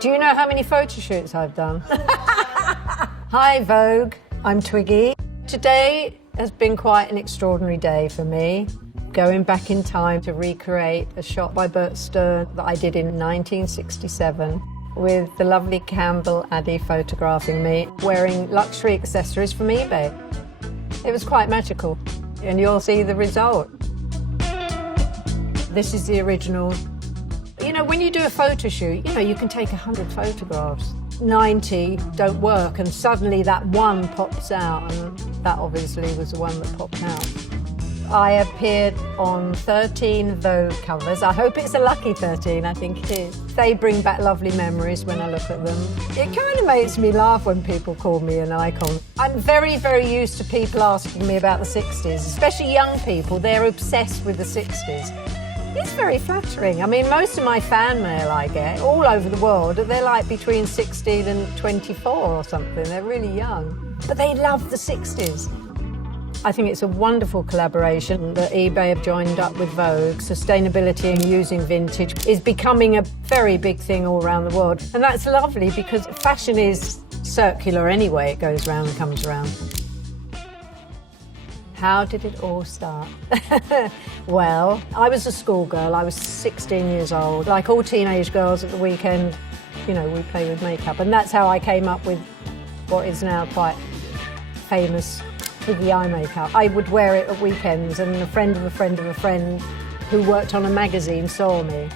Do you know how many photo shoots I've done? Hi Vogue, I'm Twiggy. Today has been quite an extraordinary day for me. Going back in time to recreate a shot by Bert Stern that I did in 1967 with the lovely Campbell Addy photographing me wearing luxury accessories from eBay. It was quite magical, and you'll see the result. This is the original. You know, when you do a photo shoot, you know, you can take 100 photographs. 90 don't work, and suddenly that one pops out, and that obviously was the one that popped out. I appeared on 13 Vogue covers. I hope it's a lucky 13, I think it is. They bring back lovely memories when I look at them. It kind of makes me laugh when people call me an icon. I'm very, very used to people asking me about the 60s, especially young people. They're obsessed with the 60s. It's very flattering. I mean, most of my fan mail I get all over the world, they're like between 16 and 24 or something. They're really young. But they love the 60s. I think it's a wonderful collaboration that eBay have joined up with Vogue. Sustainability and using vintage is becoming a very big thing all around the world. And that's lovely because fashion is circular anyway. It goes round and comes around. How did it all start? Well, I was a schoolgirl. I was 16 years old. Like all teenage girls at the weekend, you know, we play with makeup. And that's how I came up with what is now quite famous Twiggy eye makeup. I would wear it at weekends, and a friend of a friend of a friend who worked on a magazine saw me.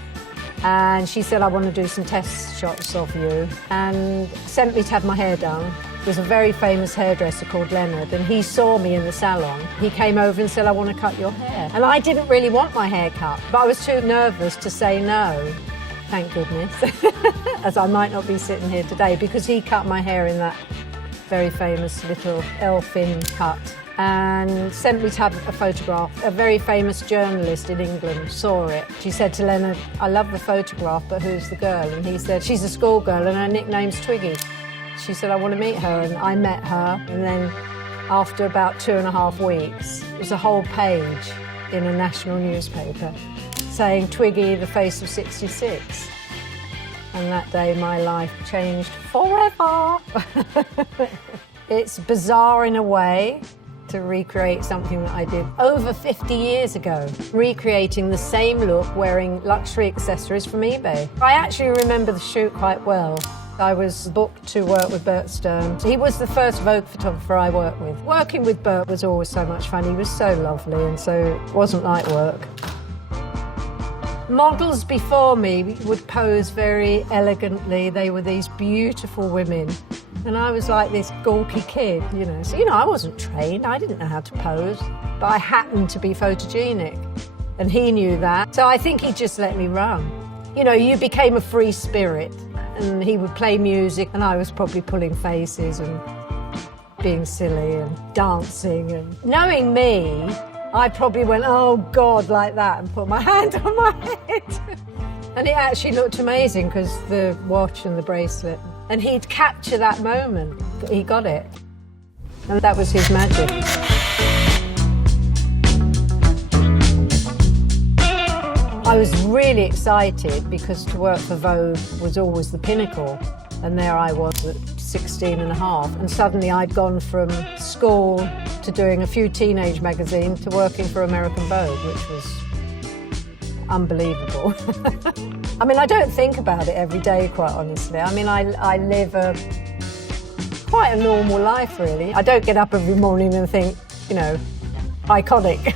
And she said, I want to do some test shots of you, and sent me to have my hair done. There's a very famous hairdresser called Leonard, and he saw me in the salon. He came over and said, I want to cut your hair. And I didn't really want my hair cut, but I was too nervous to say no. Thank goodness, as I might not be sitting here today, because he cut my hair in that very famous little elfin cut, and sent me to have a photograph. A very famous journalist in England saw it. She said to Leonard, I love the photograph, but who's the girl? And he said, she's a schoolgirl and her nickname's Twiggy. She said, I want to meet her, and I met her, and then after about 2.5 weeks, it was a whole page in a national newspaper saying Twiggy, the face of 66. And that day my life changed forever. It's bizarre in a way to recreate something that I did over 50 years ago, recreating the same look wearing luxury accessories from eBay. I actually remember the shoot quite well. I was booked to work with Bert Stern. He was the first Vogue photographer I worked with. Working with Bert was always so much fun. He was so lovely, and so it wasn't like work. Models before me would pose very elegantly. They were these beautiful women. And I was like this gawky kid, you know. So, you know, I wasn't trained. I didn't know how to pose. But I happened to be photogenic. And he knew that. So I think he just let me run. You know, you became a free spirit. And he would play music, and I was probably pulling faces and being silly and dancing. And knowing me, I probably went, oh God, like that, and put my hand on my head. And it actually looked amazing because the watch and the bracelet. And he'd capture that moment. He got it. And that was his magic. I was really excited because to work for Vogue was always the pinnacle. And there I was at 16 and a half. And suddenly I'd gone from school to doing a few teenage magazines to working for American Vogue, which was unbelievable. I mean, I don't think about it every day, quite honestly. I mean, I live quite a normal life, really. I don't get up every morning and think, you know, iconic.